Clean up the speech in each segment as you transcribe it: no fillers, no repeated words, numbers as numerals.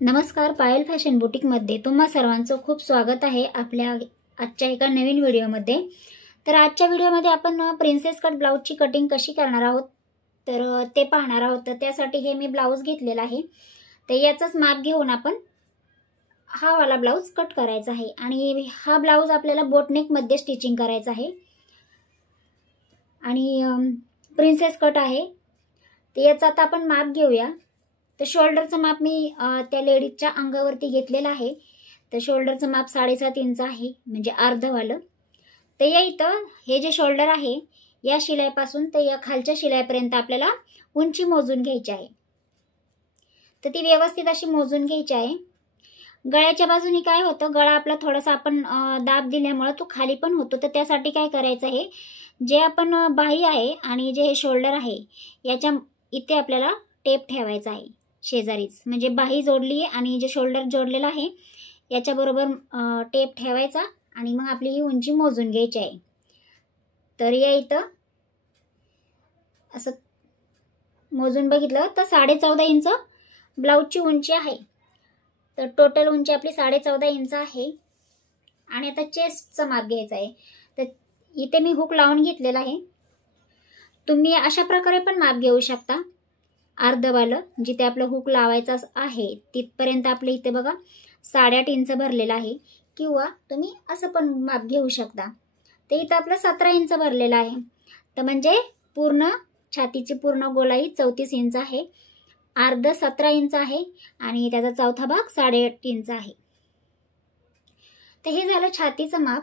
नमस्कार, पायल फॅशन बुटीकमध्ये तुम्हा सर्वांचं खूप स्वागत आहे आपल्या आजच्या एका नवीन व्हिडिओमध्ये। तर आजच्या व्हिडिओमध्ये आपण प्रिन्सेस कट ब्लाउजची कटिंग कशी करणार आहोत तर ते पाहणार आहोत। तर त्यासाठी हे मी ब्लाउज घेतलेला आहे, तर याचंच माप घेऊन आपण हा वाला ब्लाउज कट करायचा आहे आणि हा ब्लाउज आपल्याला बोटनेक मध्ये स्टिचिंग करायचा आहे आणि प्रिन्सेस कट आहे। तर याचा आता आपण माप घेऊया। तर शोल्डरचं माप मी त्या लेडीजच्या अंगावरती घेतलेलं आहे। तर शोल्डरचं माप 7.5 इंच आहे, म्हणजे अर्धवालं। तर या इथं हे जे शोल्डर आहे या शिलाईपासून तर या खालच्या शिलाईपर्यंत आपल्याला उंची मोजून घ्यायची आहे। तर ती व्यवस्थित अशी मोजून घ्यायची आहे। गळ्याच्या बाजूने काय होतं, गळा आपला थोडासा आपण दाब दिल्यामुळे तो खाली पण होतो। तर त्यासाठी काय करायचं आहे, जे आपण बाही आहे आणि जे हे शोल्डर आहे याच्या इथे आपल्याला टेप ठेवायचा आहे शेजारीच, म्हणजे बाही जोडली आणि जे शोल्डर जोडलेला आहे याच्या बरोबर टेप ठेवायचा आणि मग आपली ही उंची मोजून घ्यायची आहे। तर या इथं असं मोजून बघितलं तर 14.5 इंच ब्लाउजची उंची आहे। तर टोटल उंची आपली 14.5 इंच आहे। आणि आता चेस्टचं माप घ्यायचं आहे। तर इथे मी हुक लावून घेतलेला आहे। तुम्ही अशा प्रकारे पण माप घेऊ शकता, अर्धवालं जिथे आपलं हुक लावायचं आहे तिथपर्यंत आपलं इथे बघा 8.5 इंच भरलेला आहे, किंवा तुम्ही असं पण माप घेऊ शकता। ते इथं आपलं 17 इंच भरलेलं आहे। तर म्हणजे पूर्ण छातीची पूर्ण गोलाई 34 इंच आहे, अर्ध 17 इंच आहे आणि त्याचा चौथा भाग 8.5 इंच आहे। तर हे झालं छातीचं माप।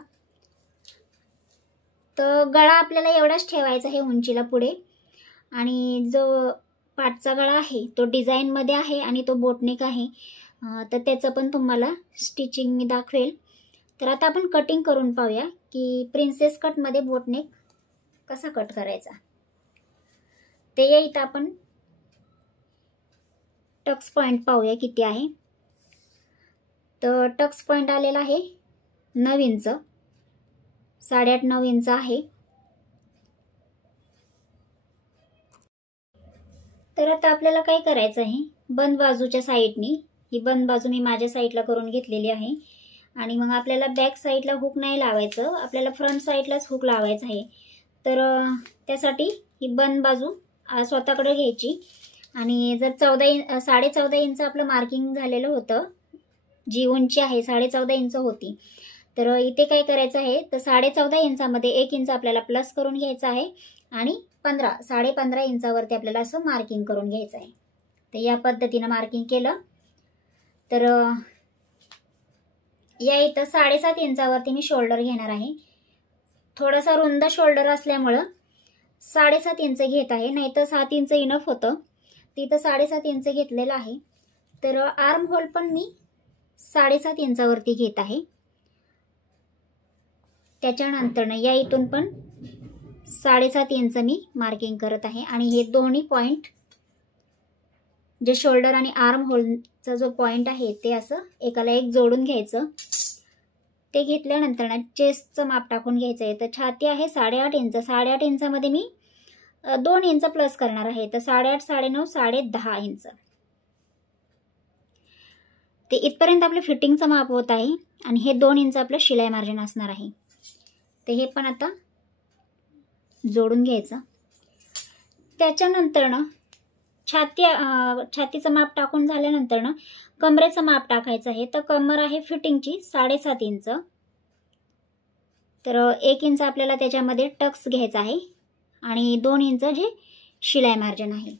तर गळा आपल्याला एवढाच ठेवायचा आहे उंचीला पुढे, आणि जो पाठचा गळा आहे तो डिझाइन मध्ये आहे आणि तो बोटनेक आहे। तर त्याचं पण तुम्हाला स्टिचिंग मी दाखवेल। तर आता आपण कटिंग करून पाहूया की प्रिन्सेस कट मध्ये बोटनेक कसा कट करायचा। ते या इथं आपण टक्स पॉइंट पाहूया किती आहे। तर टक्स पॉइंट आलेला आहे 9 इंच, 8.5-9 इंच आहे। तर आता आपल्याला काय करायचं आहे, बंद बाजूच्या साईडनी ही बंद बाजू मी माझ्या साईडला करून घेतलेली आहे आणि मग आपल्याला बॅक साईडला हुक नाही लावायचं, आपल्याला फ्रंट साईडलाच हुक लावायचं आहे। तर त्यासाठी ही बंद बाजू स्वतःकडे घ्यायची आणि जर 14.5 इंच आपलं मार्किंग झालेलं होतं, जी उंची आहे 14.5 इंच होती, तर इथे काय करायचं आहे, तर 14.5 इंचामध्ये 1 इंच आपल्याला प्लस करून घ्यायचं आहे आणि 15.5 इंचावरती आपल्याला असं मार्किंग करून घ्यायचं आहे। तर या पद्धतीने मार्किंग केलं तर या इथं 7.5 इंचावरती मी शोल्डर घेणार आहे। थोडासा रुंद शोल्डर असल्यामुळं 7.5 इंच घेत आहे, नाही तर 7 इंच इनफ होतं। तिथं 7.5 इंच घेतलेलं आहे। तर आर्म होल पण मी 7.5 इंचावरती घेत आहे। त्याच्यानंतर या इथून पण 7.5 इंच मी मार्किंग करत आहे आणि हे दोन्ही पॉइंट जे शोल्डर आणि आर्म होलचा जो पॉइंट आहे ते असं एकाला एक जोडून घ्यायचं। ते घेतल्यानंतर ना चेस्टचं माप टाकून घ्यायचं आहे। तर छाती आहे 8.5 इंच, 8.5 इंचामध्ये मी 2 इंच प्लस करणार आहे। तर 8.5, 9.5, 10.5 इंच ते इथपर्यंत आपलं फिटिंगचं माप होत आहे आणि हे 2 इंच आपलं शिलाई मार्जिन असणार आहे। तर हे पण आता जोडून घ्यायचं। त्याच्यानंतर ना छातीचं माप टाकून झाल्यानंतर ना कमरेचं माप टाकायचं आहे। तर कमर आहे फिटिंगची 7.5 इंच, तर 1 इंच आपल्याला त्याच्यामध्ये टक्स घ्यायचा आहे आणि 2 इंच जे शिलाई मार्जिन आहे।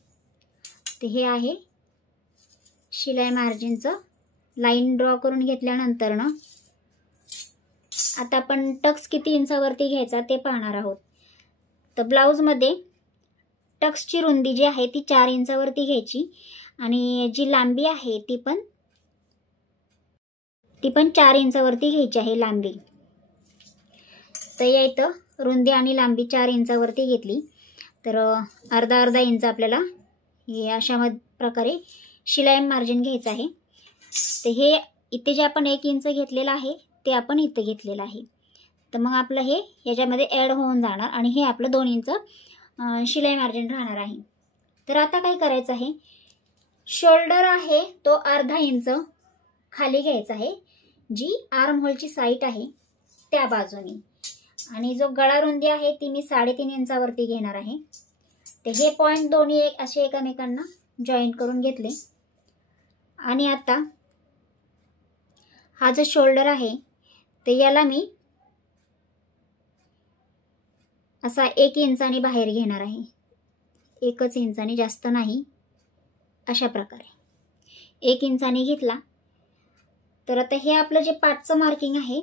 तर हे आहे शिलाई मार्जिनचं लाईन ड्रॉ करून घेतल्यानंतर ना आता आपण टक्स किती इंचावरती घ्यायचा ते पाहणार आहोत। तर ब्लाउजमध्ये टक्सची रुंदी जी आहे ती 4 इंचावरती घ्यायची आणि जी लांबी आहे ती पण 4 इंचावरती घ्यायची आहे लांबी। तर या इथं रुंदी आणि लांबी 4 इंचावरती घेतली तर अर्धा इंच आपल्याला हे अशा प्रकारे शिलाई मार्जिन घ्यायचं आहे। तर हे इथे जे आपण 1 इंच घेतलेलं आहे ते आपण इथे घेतलेलं आहे। तर मग आपलं हे याच्यामध्ये ॲड होऊन जाणार आणि हे आपलं 2 इंच शिलाई मार्जिन राहणार आहे। तर आता काय करायचं आहे, शोल्डर आहे तो अर्धा इंच खाली घ्यायचा आहे, जी आर्म होलची साईड आहे त्या बाजूनी. आणि जो गळा रुंदी आहे ती मी 3.5 इंचावरती घेणार आहे. ते हे पॉइंट दोन्ही असे एकमेकांना जॉईंट करून घेतले. आणि आता हा जो शोल्डर आहे ते याला मी असा 1 इंचाने बाहेर घेणार आहे. 1 इंचाने, जास्त नाही. अशा प्रकारे 1 इंचाने घेतला. तर आता हे आपलं जे पाठचं मार्किंग आहे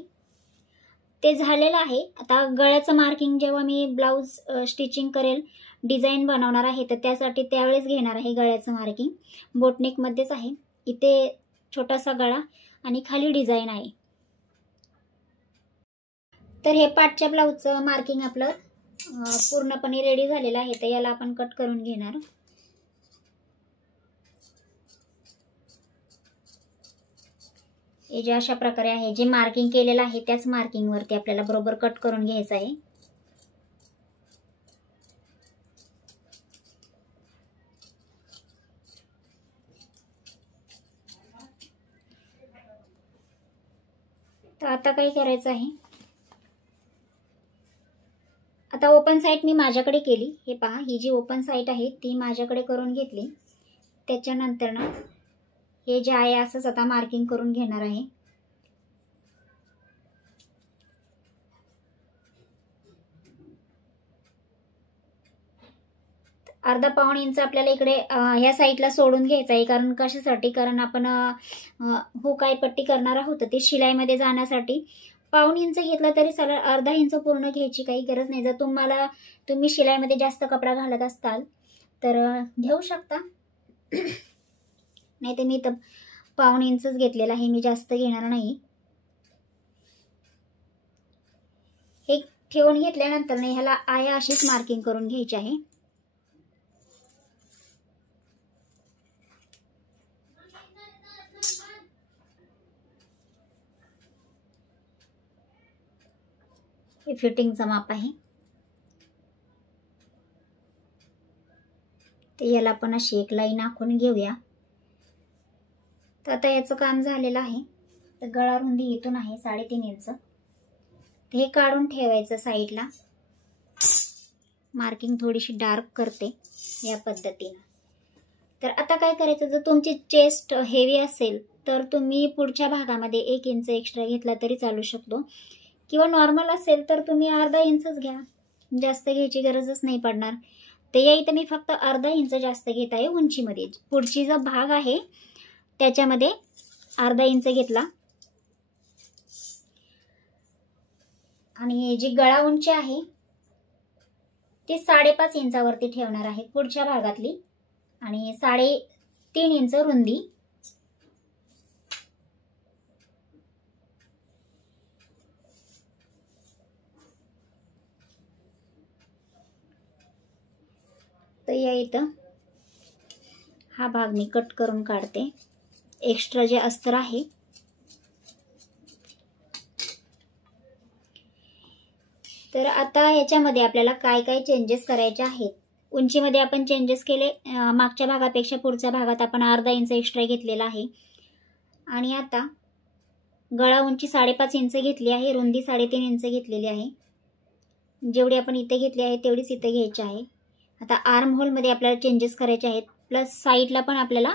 ते झालेलं आहे. आता गळ्याचं मार्किंग जेव्हा मी ब्लाऊज स्टिचिंग करेल, डिझाईन बनवणार आहे, तर त्यासाठी त्यावेळेस घेणार आहे गळ्याचं मार्किंग. बोटनेकमध्येच आहे. इथे छोटासा गळा आणि खाली डिझाईन आहे. तर हे पाठच्या ब्लाऊजचं मार्किंग आपलं पूर्णपणे रेडी झालेलं आहे. तर याला आपण कट करून घेणार. हे जे अशा प्रकारे आहे, जे मार्किंग केलेलं आहे त्याच मार्किंगवरती आपल्याला बरोबर कट करून घ्यायचं आहे. तर आता काय करायचं आहे, आता ओपन साईड मी माझ्याकडे केली. हे पहा, ही जी ओपन साईड आहे ती माझ्याकडे करून घेतली. त्याच्यानंतर ना हे जे आहे असंच आता मार्किंग करून घेणार आहे. अर्धा पाऊण इंच आपल्याला इकडे ह्या साईडला सोडून घ्यायचं आहे. कारण कशासाठी, कारण आपण हुकाई पट्टी करणार आहोत, ते शिलाईमध्ये जाण्यासाठी. पाऊण इंच घेतला तरी चालेल, अर्धा इंच पूर्ण घ्यायची काही गरज नाही. जर तुम्ही शिलाईमध्ये जास्त कपडा घालत असाल तर घेऊ शकता. नाही तर मी तर पाऊण इंचच घेतलेला आहे, मी जास्त घेणार नाही. हे ठेवून घेतल्यानंतर ना ह्याला आया अशीच मार्किंग करून घ्यायची आहे. हे फिटिंगचं माप आहे. ते याला आपण अशी एक लाईन आखून घेऊया. तर आता याचं काम झालेलं आहे. तर गळा रुंदी इथून आहे 3.5 इंच. हे काढून ठेवायचं साईडला. मार्किंग थोडीशी डार्क करते या पद्धतीनं. तर आता काय करायचं, जर तुमची चेस्ट हेवी असेल तर तुम्ही पुढच्या भागामध्ये 1 इंच एक्स्ट्रा घेतला तरी चालू शकतो. किंवा नॉर्मल असेल तर तुम्ही अर्धा इंचच घ्या, जास्त घ्यायची गरजच नाही पडणार. ते या इथं मी फक्त अर्धा इंच जास्त घेत आहे उंचीमध्ये. पुढची जो भाग आहे त्याच्यामध्ये अर्धा इंच घेतला. आणि जी गळा उंची आहे ती 5.5 इंचावरती ठेवणार आहे पुढच्या भागातली. आणि 3.5 इंच रुंदी. तर या इथं हा भाग मी कट करून काढते, एक्स्ट्रा जे अस्तर आहे. तर आता याच्यामध्ये आपल्याला काय काय चेंजेस करायचे आहेत. उंचीमध्ये आपण चेंजेस केले, मागच्या भागापेक्षा पुढच्या भागात आपण अर्धा इंच एक्स्ट्रा घेतलेला आहे. आणि आता गळा उंची 5.5 इंच घेतली आहे, रुंदी 3.5 इंच घेतलेली आहे. जेवढी आपण इथे घेतली आहे तेवढीच इथे घ्यायची आहे. आता आर्म होलमध्ये आपल्याला चेंजेस करायचे आहेत, प्लस साईडला पण आपल्याला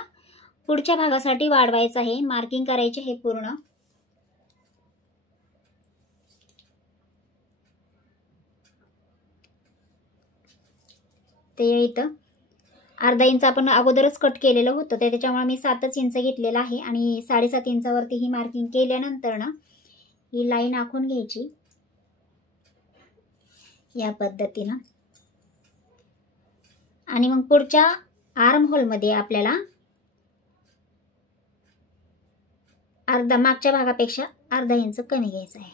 पुढच्या भागासाठी वाढवायचं आहे, मार्किंग करायचे हे पूर्ण. ते इथं अर्धा इंच आपण अगोदरच कट केलेलं होतं, त्याच्यामुळे मी 7 इंच घेतलेला आहे. आणि 7.5 इंचावरती ही मार्किंग केल्यानंतर ना ही लाईन आखून घ्यायची या पद्धतीनं. आणि मग पुढच्या आर्म होलमध्ये आपल्याला मागच्या भागापेक्षा अर्धा इंच कमी घ्यायचं आहे.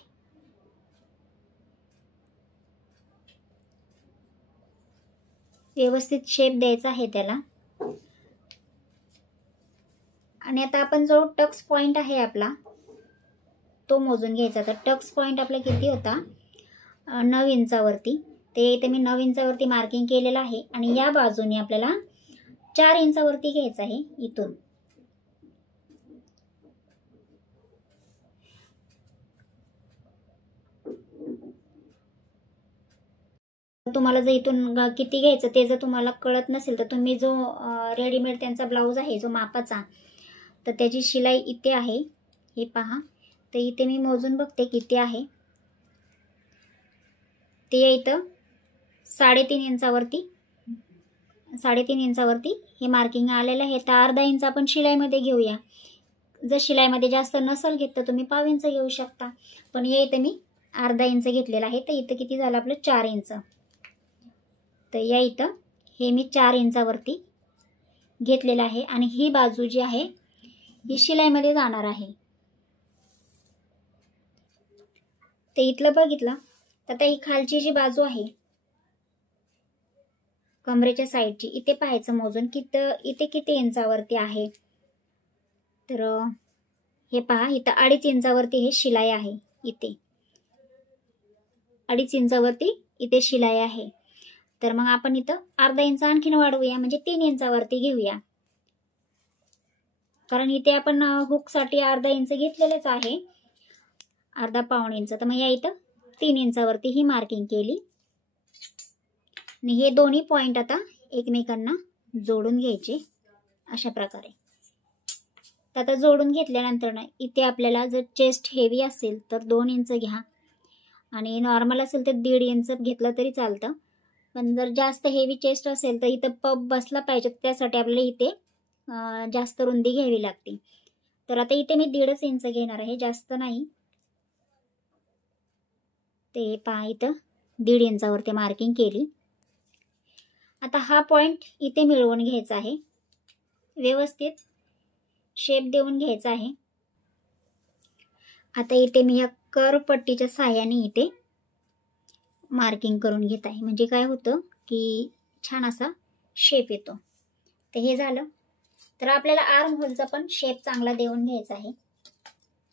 व्यवस्थित शेप द्यायचा आहे त्याला. आणि आता आपण जो टक्स पॉइंट आहे आपला तो मोजून घ्यायचा. तर टक्स पॉइंट आपला किती होता, 9 इंचावरती. ते इथे मी 9 इंचावरती मार्किंग केलेलं आहे. आणि या बाजूने आपल्याला 4 इंचावरती घ्यायचं आहे इथून. तुम्हाला जर इथून किती घ्यायचं ते जर तुम्हाला कळत नसेल तर तुम्ही जो रेडीमेड त्यांचा ब्लाऊज आहे जो मापाचा, तर त्याची शिलाई इथे आहे, हे पहा. तर इथे मी मोजून बघते किती आहे. ते इथं 3.5 इंचावरती 3.5 इंचावरती हे मार्किंग आलेलं आहे. तर अर्धा इंच आपण शिलाईमध्ये घेऊया. जर शिलाईमध्ये जास्त नसेल घेत तर तुम्ही 1/2 इंच घेऊ शकता, पण हे इथं मी अर्धा इंच घेतलेला आहे. तर इथं किती झालं आपलं 4 इंच. तर या इथं हे मी 4 इंचावरती घेतलेलं आहे आणि ही बाजू जी आहे ही शिलाईमध्ये जाणार आहे. तर इथलं बघितलं तर आता ही खालची जी बाजू आहे कमरेच्या साईडची, इथे पाहायचं मोजून की इथे किती इंचावरती आहे. तर हे पहा, इथं 2.5 इंचावरती हे शिलाई आहे. इथे 2.5 इंचावरती इथे शिलाई आहे. तर मग आपण इथं अर्धा इंच आणखीन वाढवूया, म्हणजे 3 इंचावरती घेऊया. कारण इथे आपण हुकसाठी अर्धा इंच घेतलेलेच आहे, अर्धा पाऊण इंच. तर मग या इथं 3 इंचावरती ही मार्किंग केली आणि हे दोन्ही पॉइंट आता एकमेकांना जोडून घ्यायचे अशा प्रकारे. तर आता जोडून घेतल्यानंतर ना इथे आपल्याला जर चेस्ट हेवी असेल तर 2 इंच घ्या आणि नॉर्मल असेल तर 1.5 इंच घेतलं तरी चालतं. पण जर जास्त हेवी चेस्ट असेल तर इथं पप बसला पाहिजे, त्यासाठी आपल्याला इथे जास्त रुंदी घ्यावी लागते. तर आता इथे मी 1.5 इंच घेणार आहे, जास्त नाही. ते पहा इथं 1.5 इंचावरती मार्किंग केली. आता हा पॉइंट इथे मिळवून घ्यायचा आहे, व्यवस्थित शेप देऊन घ्यायचा आहे. आता इथे मी या कर्व पट्टीच्या सहाय्याने इथे मार्किंग करून घेत आहे, म्हणजे काय होतं की छान असा शेप येतो. तर हे झालं. तर आपल्याला आर्म होलचा पण शेप चांगला देऊन घ्यायचा आहे.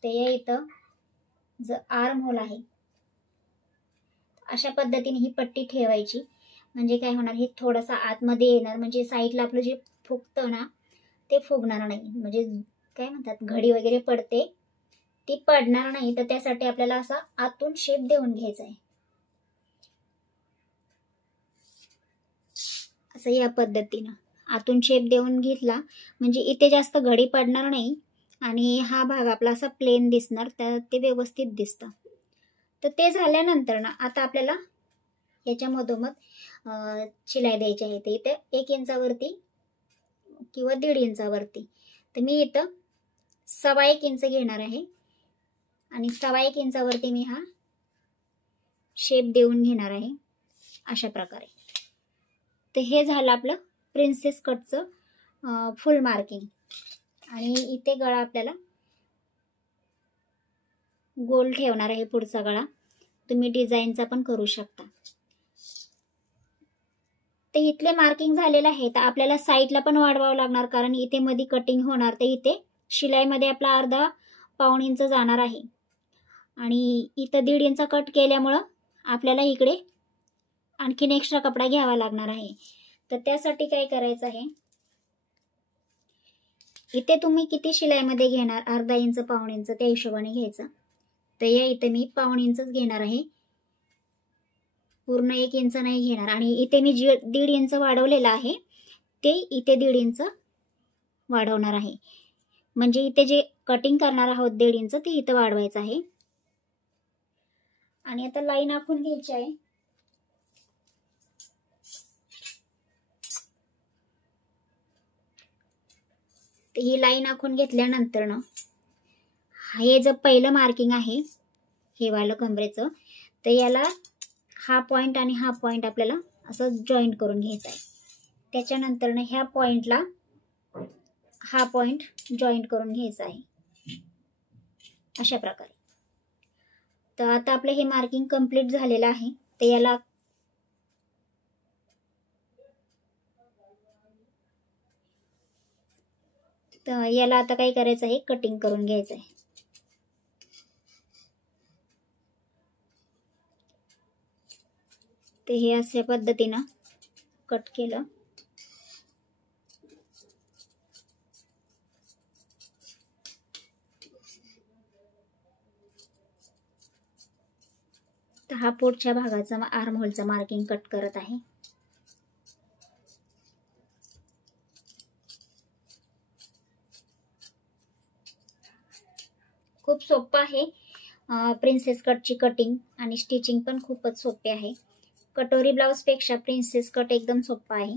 तर या इथं जो आर्म होल आहे अशा पद्धतीने ही पट्टी ठेवायची, म्हणजे काय होणार, हे थोडंसं आतमध्ये येणार, म्हणजे साईडला आपलं जे फुगतं ना ते फुगणार नाही. म्हणजे काय म्हणतात, घडी वगैरे पडते ती पडणार नाही. तर त्यासाठी आपल्याला असा आतून शेप देऊन घ्यायचा आहे, असं या पद्धतीनं आतून शेप देऊन घेतला म्हणजे इथे जास्त घडी पडणार नाही आणि हा भाग आपला असा प्लेन दिसणार, तर ते व्यवस्थित दिसतं. तर ते झाल्यानंतर ना आता आपल्याला याच्या मधोमध शिलाई द्यायची आहे. तर इथे 1 इंचावरती किंवा 1.5 इंचावरती. तर मी इथं 1.25 इंच घेणार आहे आणि 1.25 इंचावरती मी हा शेप देऊन घेणार आहे अशा प्रकारे. तर हे झालं आपलं प्रिन्सेस कटचं फुल मार्किंग. आणि इथे गळा आपल्याला गोल ठेवणार आहे, पुढचा गळा तुम्ही डिझाईनचा पण करू शकता. तर इथले मार्किंग झालेलं आहे. तर आपल्याला साईडला पण वाढवावं लागणार, कारण इथे मध्ये कटिंग होणार. तर इथे शिलाईमध्ये आपला अर्धा पाऊण इंच जाणार आहे आणि इथं 1.5 इंच कट केल्यामुळं आपल्याला इकडे आणखीन एक्स्ट्रा कपडा घ्यावा लागणार आहे. तर त्यासाठी काय करायचं आहे, इथे तुम्ही किती शिलाईमध्ये घेणार, अर्धा इंच पाऊण इंच त्या हिशोबाने घ्यायचं. तर या इथे मी पाऊण इंचच घेणार आहे, पूर्ण 1 इंच नाही घेणार. आणि इथे मी 1.5 इंच वाढवलेला आहे ते इथे 1.5 इंच वाढवणार आहे, म्हणजे इथे जे कटिंग करणार आहोत 1.5 इंच ते इथं वाढवायचं आहे. आणि आता लाईन आखून घ्यायची आहे. तर ही लाईन आखून घेतल्यानंतर ना हे जे पहिलं मार्किंग आहे हे वालं कमरेचं, तर याला हा पॉइंट आणि हा पॉइंट आपल्याला असं जॉईंट करून घ्यायचा आहे. त्याच्यानंतर ना ह्या पॉइंटला हा पॉइंट जॉईंट करून घ्यायचा आहे अशा प्रकारे. तर आता आपलं हे मार्किंग कंप्लीट झालेलं आहे. तर याला आता काय करायचं आहे, कटिंग करून घ्यायचं आहे. ते हे अशा पद्धतीनं कट केलं तर हा पोटच्या भागाचा आर्म होलचा मार्किंग कट करत आहे. खूप सोपं आहे प्रिन्सेस कटची कटिंग आणि स्टिचिंग पण खूपच सोपे आहे. कटोरी ब्लाउज पेक्षा प्रिन्सेस कट एकदम सोपा आहे.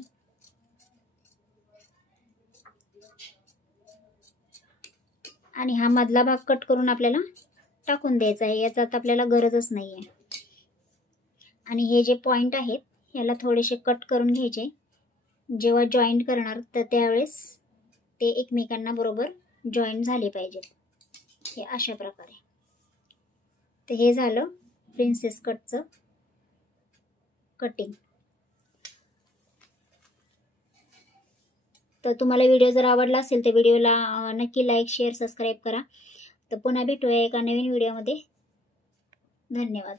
आणि हा मधला भाग कट करून आपल्याला टाकून द्यायचा आहे, याचा आता आपल्याला गरजच नाहीये. आणि हे जे पॉइंट आहेत याला थोडेसे कट करून घ्यायचे. जेव्हा जॉईंट करणार तर त्यावेळेस ते एकमेकांना बरोबर जॉईंट झाले पाहिजेत, हे अशा प्रकारे. तर हे झालं प्रिन्सेस कटचं कटिंग. तर तुम्हाला व्हिडिओ जर आवडला असेल तर व्हिडिओला नक्की लाईक, शेअर, सबस्क्राईब करा. तर पुन्हा भेटूया एका नवीन व्हिडिओमध्ये. धन्यवाद.